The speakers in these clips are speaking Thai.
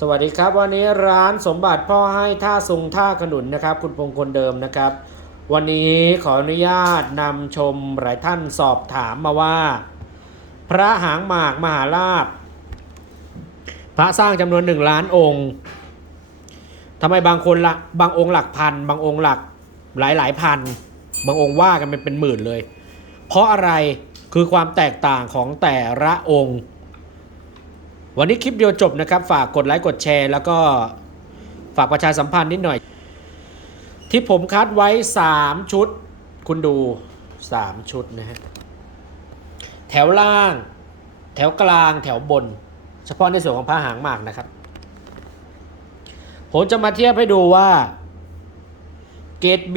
สวัสดีครับวันนี้ร้านสมบัติพ่อให้ท่าซุงท่าขนุนนะครับคุณพงษ์คนเดิมนะครับวันนี้ขออนุญาตนำชมหลายท่านสอบถามมาว่าพระหางหมากมหาลาภพระสร้างจำนวน1,000,000 องค์ทำไมบางคนละบางองค์หลักพันบางองค์หลักหลายพันบางองค์ว่ากันเป็นหมื่นเลยเพราะอะไรคือความแตกต่างของแต่ละองค์วันนี้คลิปเดียวจบนะครับฝากกดไลค์กดแชร์แล้วก็ฝากประชาสัมพันธ์นิดหน่อยที่ผมคัดไว้3ชุดคุณดู3ชุดนะฮะแถวล่างแถวกลางแถวบนเฉพาะในส่วนของพระหางหมากนะครับผมจะมาเทียบให้ดูว่าเกรด B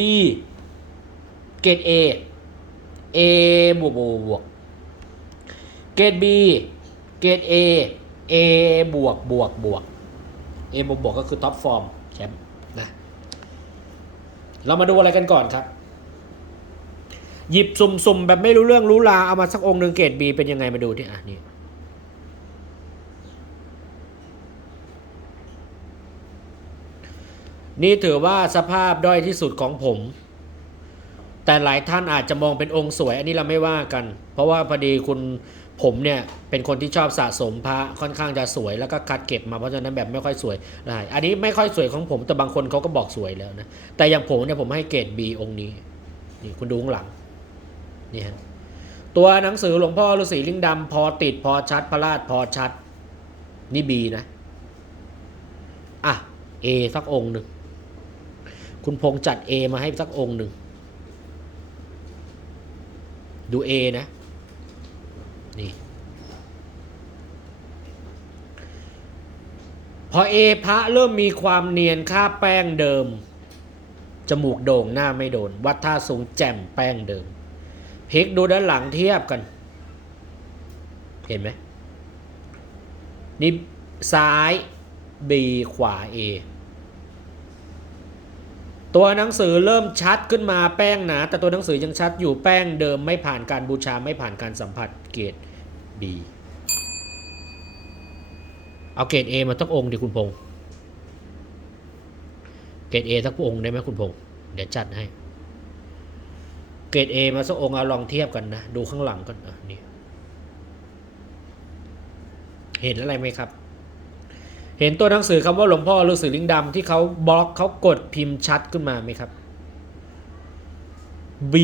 เกรด A A บวกเกรด B เกรด A A บวกA บวกก็คือท็อปฟอร์มแชมป์นะเรามาดูอะไรกันก่อนครับหยิบสุ่มแบบไม่รู้เรื่องรู้ราวเอามาสักองค์หนึ่งเกรด B เป็นยังไงมาดูที่นี่ถือว่าสภาพด้อยที่สุดของผมแต่หลายท่านอาจจะมองเป็นองค์สวยอันนี้เราไม่ว่ากันเพราะว่าพอดีผมเนี่ยเป็นคนที่ชอบสะสมพระค่อนข้างจะสวยแล้วก็คัดเก็บมาเพราะฉะนั้นแบบไม่ค่อยสวยได้อันนี้ไม่ค่อยสวยของผมแต่บางคนเขาก็บอกสวยแล้วนะแต่อย่างผมเนี่ยผมให้เกรด B องค์นี้นี่คุณดูข้างหลังนี่ฮะตัวหนังสือหลวงพ่อฤาษีลิงดำพอติดพอชัดพระราชพอชัดนี่ B นะอ่ะ A สักองค์หนึ่งคุณพงษ์จัด A มาให้สักองค์หนึ่งดู A นะนี่พอ A พระเริ่มมีความเนียนค่าแป้งเดิมจมูกโด่งหน้าไม่โดนวัดท่าสูงแจ่มแป้งเดิมพลิกดูด้านหลังเทียบกันเห็นไหมนี่ซ้าย B ขวา A ตัวหนังสือเริ่มชัดขึ้นมาแป้งหนาแต่ตัวหนังสือยังชัดอยู่แป้งเดิมไม่ผ่านการบูชาไม่ผ่านการสัมผัสเกรด B เอาเกรด A มาสักองค์ดิคุณพงษ์เกรด A สักองค์ได้ไหมคุณพงษ์เดี๋ยวจัดให้เกรด A มาสักองค์เอาลองเทียบกันนะดูข้างหลังกันนี่เห็นอะไรไหมครับเห็นตัวหนังสือคำว่าหลวงพ่อฤาษีลิงดำที่เขาบล็อกเขากดพิมพ์ชัดขึ้นมาไหมครับ B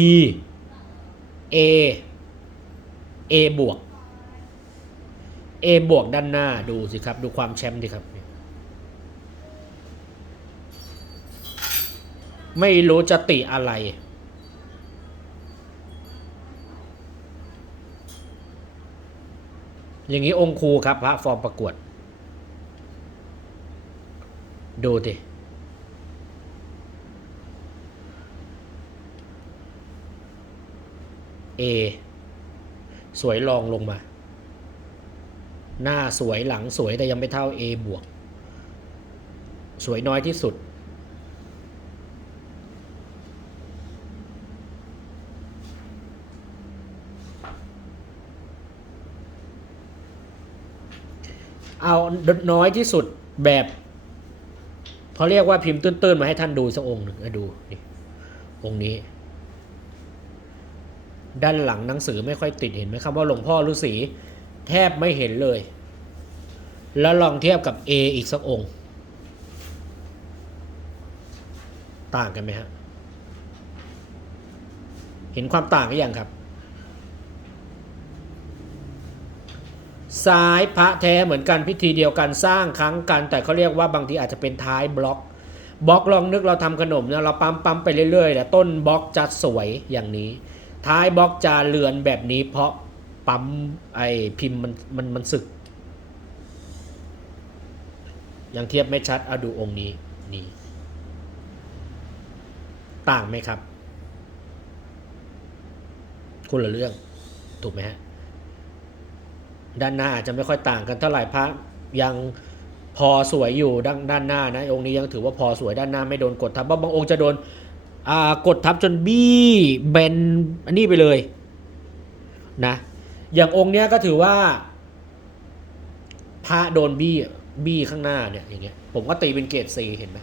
A A บวก A บวกด้านหน้าดูสิครับดูความแชมป์ดิครับไม่รู้จะติอะไรอย่างนี้องค์ครูครับพระฟอร์มประกวดดูดิ A สวยรองลงมาหน้าสวยหลังสวยแต่ยังไม่เท่า A บวกสวยน้อยที่สุดเอาน้อยที่สุดแบบเขาเรียกว่าพิมพ์ตื้นๆมาให้ท่านดูสักองค์หนึ่งดูนี่องค์นี้ด้านหลังหนังสือไม่ค่อยติดเห็นไหมครับว่าหลวงพ่อฤาษีแทบไม่เห็นเลยแล้วลองเทียบกับ A อีกสักองค์ต่างกันไหมฮะเห็นความต่างหรือยังครับซ้ายพระแท้เหมือนกันพิธีเดียวกันสร้างครั้งกันแต่เขาเรียกว่าบางทีอาจจะเป็นท้ายบล็อกลองนึกเราทำขนมนะเราปั๊มไปเรื่อยๆแต่ต้นบล็อกจะสวยอย่างนี้ท้ายบล็อกจะเลือนแบบนี้เพราะปั๊มไอพิมพ์มันสึกยังเทียบไม่ชัดเอาดูองค์นี้นี่ต่างไหมครับคนละเรื่องถูกไหมฮะด้านหน้าอาจจะไม่ค่อยต่างกันเท่าไหร่พระยังพอสวยอยู่ด้านหน้านะองค์นี้ยังถือว่าพอสวยด้านหน้าไม่โดนกดทับบางองค์จะโดนกดทับจนบี้เบนอันนี้ไปเลยนะอย่างองค์เนี้ยก็ถือว่าพระโดนบี้ บี้ข้างหน้าเนี่ยอย่างเงี้ยผมก็ตีเป็นเกรด C เห็นไหม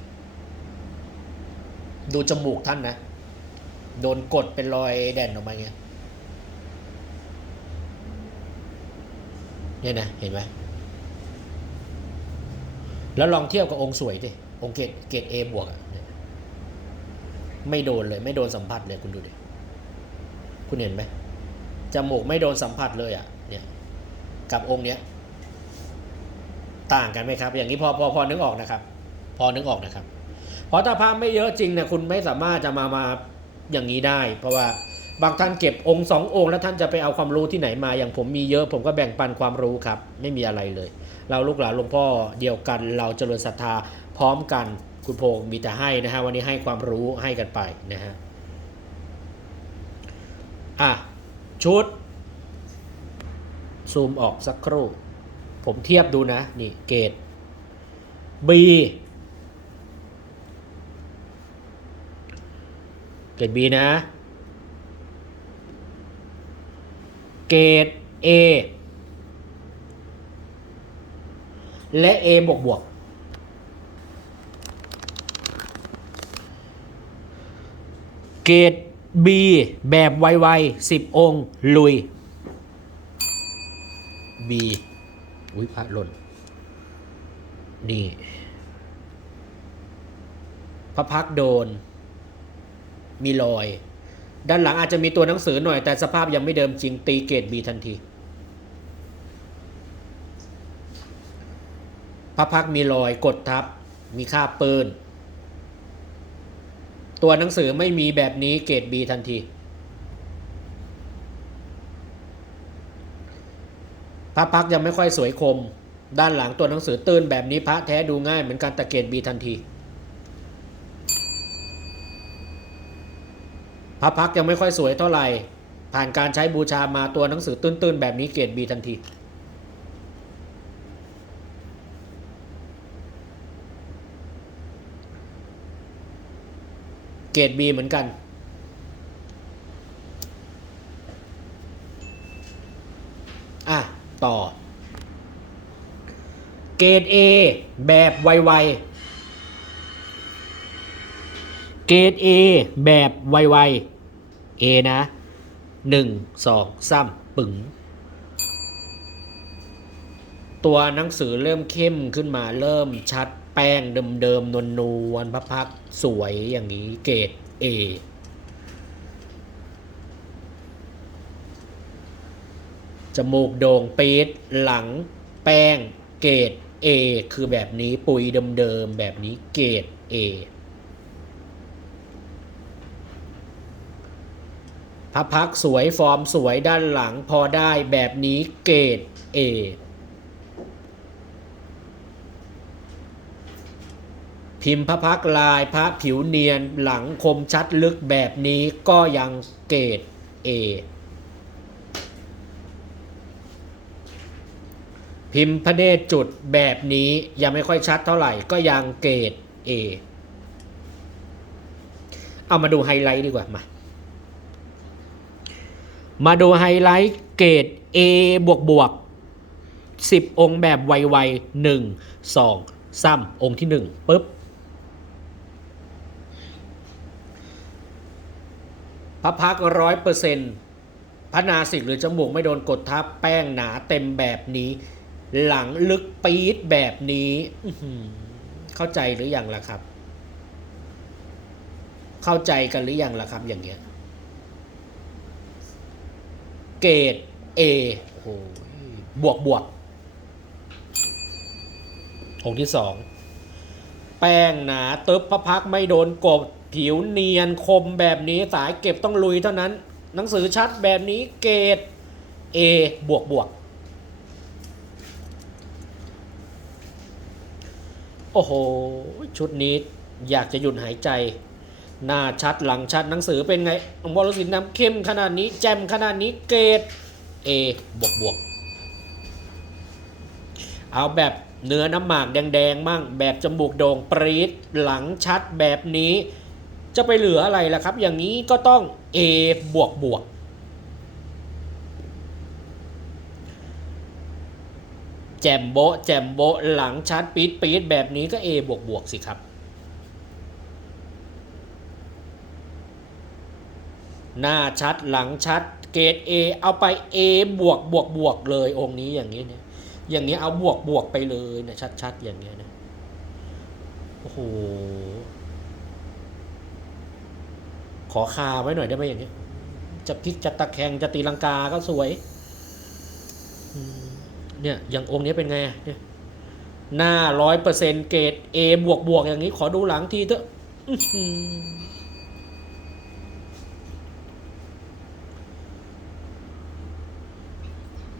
ดูจมูกท่านนะโดนกดเป็นรอยแด่นออกมาเงี้ยเนี่ยนะเห็นไหมแล้วลองเทียบกับองค์สวยดิองค์เกรด A บวกไม่โดนเลยไม่โดนสัมผัสเลยคุณดูดิคุณเห็นไหมจมูกไม่โดนสัมผัสเลยอ่ะเนี่ยกับองค์เนี้ยต่างกันไหมครับอย่างนี้พอนึกออกนะครับพอนึกออกนะครับเพราะถ้าพระไม่เยอะจริงเนี่ยคุณไม่สามารถจะมาอย่างนี้ได้เพราะว่าบางท่านเก็บองค์2 องค์แล้วท่านจะไปเอาความรู้ที่ไหนมาอย่างผมมีเยอะผมก็แบ่งปันความรู้ครับไม่มีอะไรเลยเราลูกหลานหลวงพ่อเดียวกันเราเจริญศรัทธาพร้อมกันคุณโพมีแต่ให้นะฮะวันนี้ให้ความรู้ให้กันไปนะฮะชุดซูมออกสักครู่ผมเทียบดูนะนี่เกรด B เกรด B นะเกรด A และ A บวกเกรด B แบบไวๆ10 องค์ลุย B อุ้ยพระหล่นนี่พระพักโดนมีรอยด้านหลังอาจจะมีตัวหนังสือหน่อยแต่สภาพยังไม่เดิมจริงตีเกรด B ทันทีพระพักมีรอยกดทับมีคราบปืนตัวหนังสือไม่มีแบบนี้เกรด B ทันทีพระพักยังไม่ค่อยสวยคมด้านหลังตัวหนังสือตื้นแบบนี้พระแท้ดูง่ายเหมือนกันแต่เกรด B ทันทีพระพักยังไม่ค่อยสวยเท่าไหร่ผ่านการใช้บูชามาตัวหนังสือตื้นๆแบบนี้เกรด B ทันทีเกรด B เหมือนกันต่อเกรด A แบบไวๆเกรด A แบบไวๆ A นะ1 2 3ปึ๋งตัวหนังสือเริ่มเข้มขึ้นมาเริ่มชัดแป้งเดิมๆนวลๆพระพักสวยอย่างนี้เกรด Aจมูกโด่งปี๊ดหลังแป้งเกรด A คือแบบนี้ปุยเดิมๆแบบนี้เกรด A พระพักสวยฟอร์มสวยด้านหลังพอได้แบบนี้เกรด A พิมพ์พระพักลายพระผิวเนียนหลังคมชัดลึกแบบนี้ก็ยังเกรด A พิมพ์พระเนตรจุดแบบนี้ยังไม่ค่อยชัดเท่าไหร่ก็ยังเกรด A เอามาดูไฮไลท์ดีกว่ามาดูไฮไลท์เกรด A บวก10 องค์แบบไวๆ1 2 3องค์ที่1ปึ๊บพระพัก100%พระนาสิกหรือจมูกไม่โดนกดทับแป้งหนาเต็มแบบนี้หลังลึกปี๊ดแบบนี้เข้าใจหรือยังล่ะครับเข้าใจกันหรือยังล่ะครับอย่างเงี้ยเกรด A โอ้โหบวกองค์ที่2แป้งหนาตึ๊บพระพักไม่โดนกดผิวเนียนคมแบบนี้สายเก็บต้องลุยเท่านั้นหนังสือชัดแบบนี้เกรด A บวกโอ้โหชุดนี้อยากจะหยุดหายใจหน้าชัดหลังชัดหนังสือเป็นไงวรศิลป์น้ำเข้มขนาดนี้แจ่มขนาดนี้เกรด A บวกเอาแบบเนื้อน้ำหมากแดงๆมั่งแบบจมูกโด่งปรี๊ดหลังชัดแบบนี้จะไปเหลืออะไรล่ะครับอย่างนี้ก็ต้อง A บวก แจมโบะแจมโบะหลังชัดปี๊ดปี๊ดแบบนี้ก็ A บวกบวกสิครับหน้าชัดหลังชัดเกรด A เอาไป A บวกบวกบวกเลยองค์นี้อย่างนี้เนี่ยอย่างนี้เอาบวกบวกไปเลยนะชัดๆอย่างเงี้ยนะโอ้โหขอคาไว้หน่อยได้ไหมอย่างเงี้ยจะพลิกจะตะแคงจะตีลังกาก็สวยเนี่ยอย่างองค์นี้เป็นไงเนี่ยหน้า100%เกรด A บวกบวกอย่างนี้ขอดูหลังทีเถอะ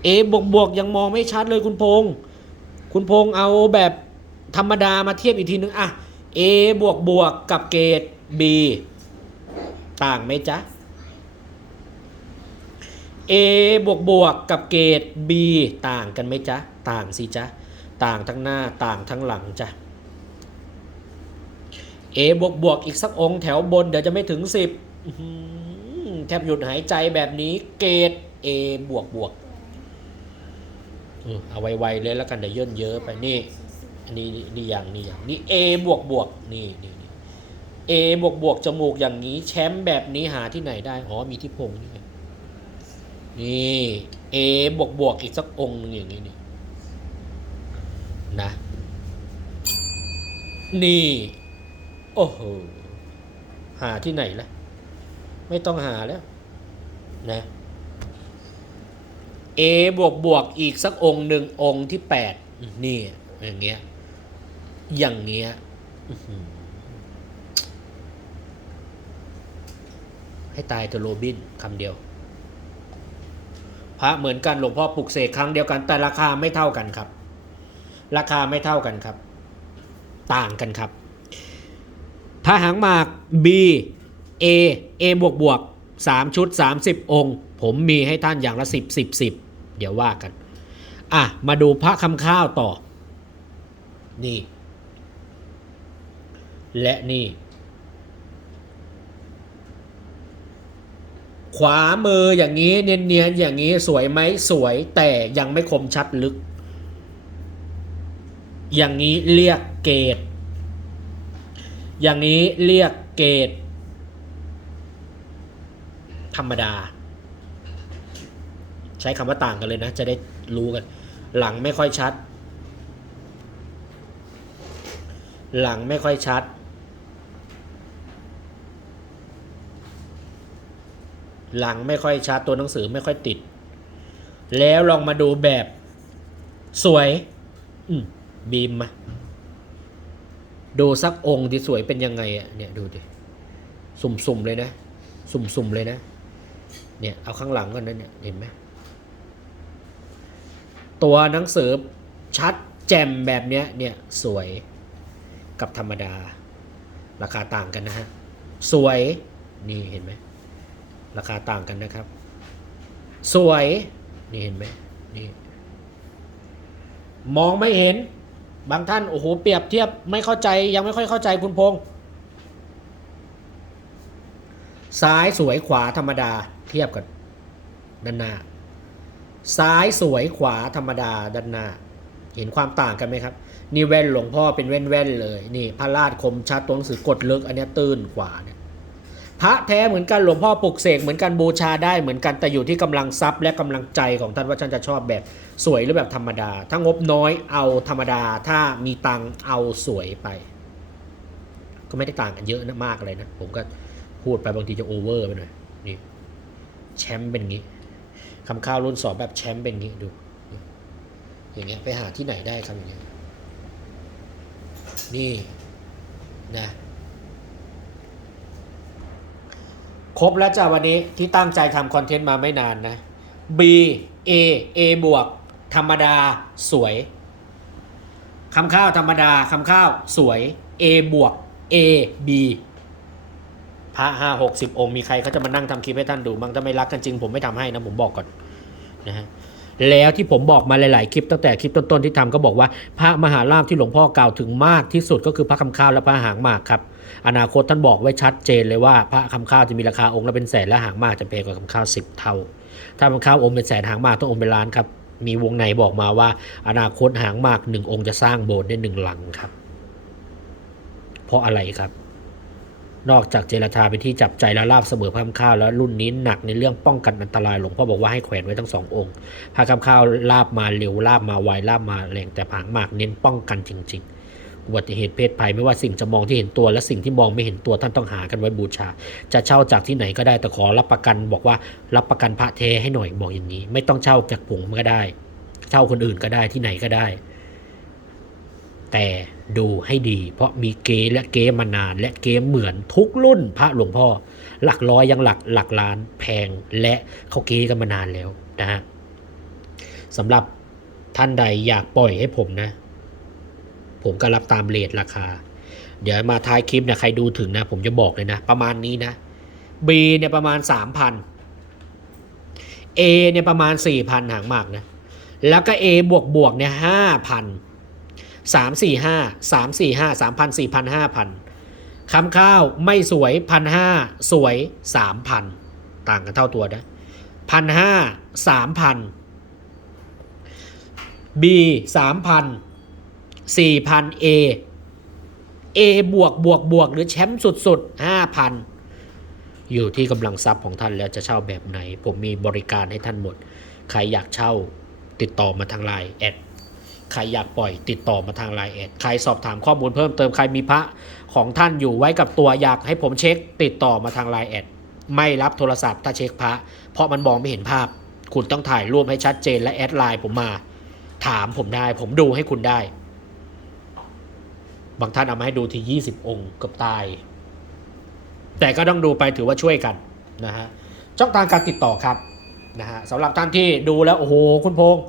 เอบวกบวกยังมองไม่ชัดเลยคุณพงษ์เอาแบบธรรมดามาเทียบอีกทีนึงอ่ะ A บวกบวกกับเกรด B ต่างไหมจ๊ะ A บวกบวกกับเกรด B ต่างกันไหมจ๊ะต่างสิจ๊ะต่างทั้งหน้าต่างทั้งหลังจ้ะ A บวกบวกอีกสักองค์แถวบนเดี๋ยวจะไม่ถึง10แทบหยุดหายใจแบบนี้เกรด A บวกบวกเอาไวๆเลยแล้วกันเดี๋ยวย่นเยอะไปนี่อันนี้นี่อย่างนี่ A บวกบวกนี่ A บวกบวกจมูกอย่างนี้แชมป์แบบนี้หาที่ไหนได้อ๋อมีที่พงนี่นี่ A บวกบวกอีกสักองค์นึงอย่างนี้นี่นะนี่โอ้โหหาที่ไหนล่ะไม่ต้องหาแล้วนะ A บวกบวกอีกสักองค์หนึ่งองค์ที่8นี่อย่างเงี้ยให้ตายเถอะโรบินคำเดียวพระเหมือนกันหลวงพ่อปลุกเสกครั้งเดียวกันแต่ราคาไม่เท่ากันครับราคาไม่เท่ากันครับต่างกันครับพระหางหมาก B A บวกบวก3ชุด30องค์ผมมีให้ท่านอย่างละ10เดี๋ยวว่ากันมาดูพระคำข้าวต่อนี่และนี่ขวามืออย่างนี้เนียนๆอย่างนี้สวยไหมสวยแต่ยังไม่คมชัดลึกอย่างนี้เรียกเกรดอย่างนี้เรียกเกรดธรรมดาใช้คำว่าต่างกันเลยนะจะได้รู้กันหลังไม่ค่อยชัดหลังไม่ค่อยชัดหลังไม่ค่อยชัดตัวหนังสือไม่ค่อยติดแล้วลองมาดูแบบสวยบีมมาดูสักองค์ที่สวยเป็นยังไงอ่ะเนี่ยดูดิสุ่มๆเลยนะสุ่มๆเลยนะเนี่ยเอาข้างหลังกันนะเนี่ยเห็นไหมตัวหนังสือชัดแจ่มแบบเนี้ยเนี่ยสวยกับธรรมดาราคาต่างกันนะฮะสวยนี่เห็นไหมราคาต่างกันนะครับสวยนี่เห็นไหมนี่มองไม่เห็นบางท่านโอ้โหเปรียบเทียบไม่เข้าใจยังไม่ค่อยเข้าใจคุณพงษ์ซ้ายสวยขวาธรรมดาเทียบกันด้านหน้าซ้ายสวยขวาธรรมดาด้านหน้าเห็นความต่างกันไหมครับนี่แว่นหลวงพ่อเป็นแว่นเลยนี่พระราชคมชัดตัวหนังสือกดลึกอันนี้ตื้นกว่าเนี่ยพระแท้เหมือนกันหลวงพ่อปลุกเสกเหมือนกันบูชาได้เหมือนกันแต่อยู่ที่กำลังทรัพย์และกำลังใจของท่านว่าท่านจะชอบแบบสวยหรือแบบธรรมดาถ้างบน้อยเอาธรรมดาถ้ามีตังเอาสวยไปก็ไม่ได้ต่างกันเยอะนะมากเลยนะผมก็พูดไปบางทีจะโอเวอร์ไปหน่อยนี่แชมป์เป็นงี้คำข้าวรุ่นสอบแบบแชมป์เป็นงี้ดูอย่างเงี้ยไปหาที่ไหนได้ครับอย่างเงี้ยนี่นะครบแล้วจ้าวันนี้ที่ตั้งใจทำคอนเทนต์มาไม่นานนะ B A บวกธรรมดาสวยคำข้าวธรรมดาคำข้าวสวย A บวก A B พระ50-60องค์มีใครเขาจะมานั่งทำคลิปให้ท่านดูมั้งถ้าไม่รักกันจริงผมไม่ทำให้นะผมบอกก่อนนะฮะแล้วที่ผมบอกมาหลายๆคลิปตั้งแต่คลิปต้นๆที่ทำก็บอกว่าพระมหาราชที่หลวงพ่อกล่าวถึงมากที่สุดก็คือพระคำข้าวและพระหางหมากครับอนาคตท่านบอกไว้ชัดเจนเลยว่าพระคำข้าวจะมีราคาองค์ละเป็นแสนและหางหมากจะแพงกว่าคำข้าว10 เท่าถ้าคำข้าวองค์เป็นแสนหางหมากต้ององค์เป็นล้านครับ มีวงในบอกมาว่าอนาคตหางมาก1 องค์จะสร้างโบสถ์ได้1 หลังครับเพราะอะไรครับนอกจากเจรจาเป็นที่จับใจแล้วลาบเสมอพระคำข้าวแล้วรุ่นนี้หนักในเรื่องป้องกันอันตรายหลวงพ่อบอกว่าให้แขวนไว้ทั้ง2 องค์พระคำข้าวลาบมาเร็วลาบมาไวลาบมาแรงแต่หางมากเน้นป้องกันจริงๆอุบัติเหตุเพศภัยไม่ว่าสิ่งจะมองที่เห็นตัวและสิ่งที่มองไม่เห็นตัวท่านต้องหากันไว้บูชาจะเช่าจากที่ไหนก็ได้แต่ขอรับประกันบอกว่ารับประกันพระเทให้หน่อยบอกอย่างนี้ไม่ต้องเช่าจากผมก็ได้เช่าคนอื่นก็ได้ที่ไหนก็ได้แต่ดูให้ดีเพราะมีเก๊และเก๊มานานและเก๊เหมือนทุกรุ่นพระหลวงพ่อหลักร้อยยังหลักล้านแพงและเขาเก๊กันมานานแล้วนะฮะสำหรับท่านใดอยากปล่อยให้ผมนะผมก็รับตามเรทราคาเดี๋ยวมาท้ายคลิปนะใครดูถึงนะผมจะบอกเลยนะประมาณนี้นะ B เนี่ยประมาณ 3,000 A เนี่ยประมาณ 4,000 หางมากนะแล้วก็ A บวกเนี่ย 5,000 3,4,500 3,000 4,000 5,000คำข้าวไม่สวย 1,500 สวย 3,000 ต่างกันเท่าตัวนะ 1,500 3,000 B 3,000 4,000 A บวกหรือแชมป์สุดๆ 5,000 อยู่ที่กำลังทรัพย์ของท่านแล้วจะเช่าแบบไหนผมมีบริการให้ท่านหมดใครอยากเช่าติดต่อมาทางไลน์แอดใครอยากปล่อยติดต่อมาทางไลน์แอดใครสอบถามข้อมูลเพิ่มเติมใครมีพระของท่านอยู่ไว้กับตัวอยากให้ผมเช็คติดต่อมาทางไลน์แอดไม่รับโทรศัพท์ถ้าเช็คพระเพราะมันมองไม่เห็นภาพคุณต้องถ่ายรูปให้ชัดเจนและแอดไลน์ผมมาถามผมได้ผมดูให้คุณได้บางท่านเอามาให้ดูที่20 องค์เกือบตายแต่ก็ต้องดูไปถือว่าช่วยกันนะฮะช่องทางการติดต่อครับนะฮะสำหรับท่านที่ดูแล้วโอ้โหคุณพงษ์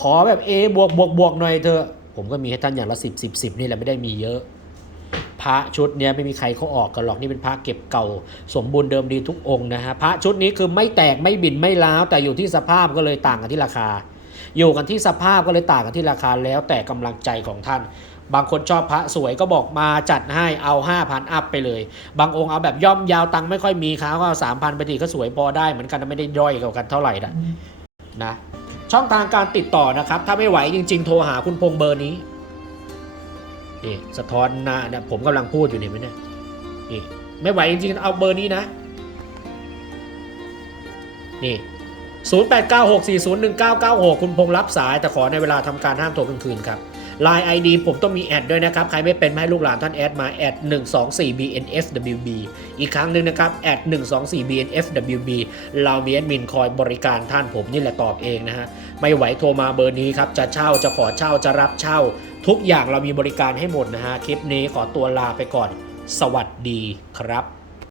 ขอแบบ A บวกหน่อยเถอะผมก็มีให้ท่านอย่างละ10นี่แหละไม่ได้มีเยอะพระชุดเนี้ยไม่มีใครเขาออกกันหรอกนี่เป็นพระเก็บเก่าสมบูรณ์เดิมดีทุกองค์นะฮะพระชุดนี้คือไม่แตกไม่บิ่นไม่ร้าวแต่อยู่ที่สภาพก็เลยต่างกันที่ราคาอยู่กันที่สภาพก็เลยต่างกันที่ราคาแล้วแต่กำลังใจของท่านบางคนชอบพระสวยก็บอกมาจัดให้เอา 5,000 อัพไปเลยบางองค์เอาแบบย่อมยาวตังไม่ค่อยมีค้าก็เอา 3,000 ไปทีก็สวยพอได้เหมือนกันไม่ได้ย่อยกันเท่าไหร่นะช่องทางการติดต่อนะครับถ้าไม่ไหวจริงๆโทรหาคุณพงษ์เบอร์นี้นี่สะท้อนหน้าเนี่ยผมกำลังพูดอยู่เนี่ยนี่ไม่ไหวจริงๆเอาเบอร์นี้นะนี่0896401996คุณพงษ์รับสายแต่ขอในเวลาทำการห้ามโทรกลางคืนครับLine ID ผมต้องมีแอดด้วยนะครับใครไม่เป็นให้ลูกหลานท่านแอดมาแอด124BNFWB อีกครั้งหนึ่งนะครับแอด124BNFWB เรามีแอดมินคอยบริการท่านผมนี่แหละตอบเองนะฮะไม่ไหวโทรมาเบอร์นี้ครับจะเช่าจะขอเช่าจะรับเช่าทุกอย่างเรามีบริการให้หมดนะฮะคลิปนี้ขอตัวลาไปก่อนสวัสดีครับ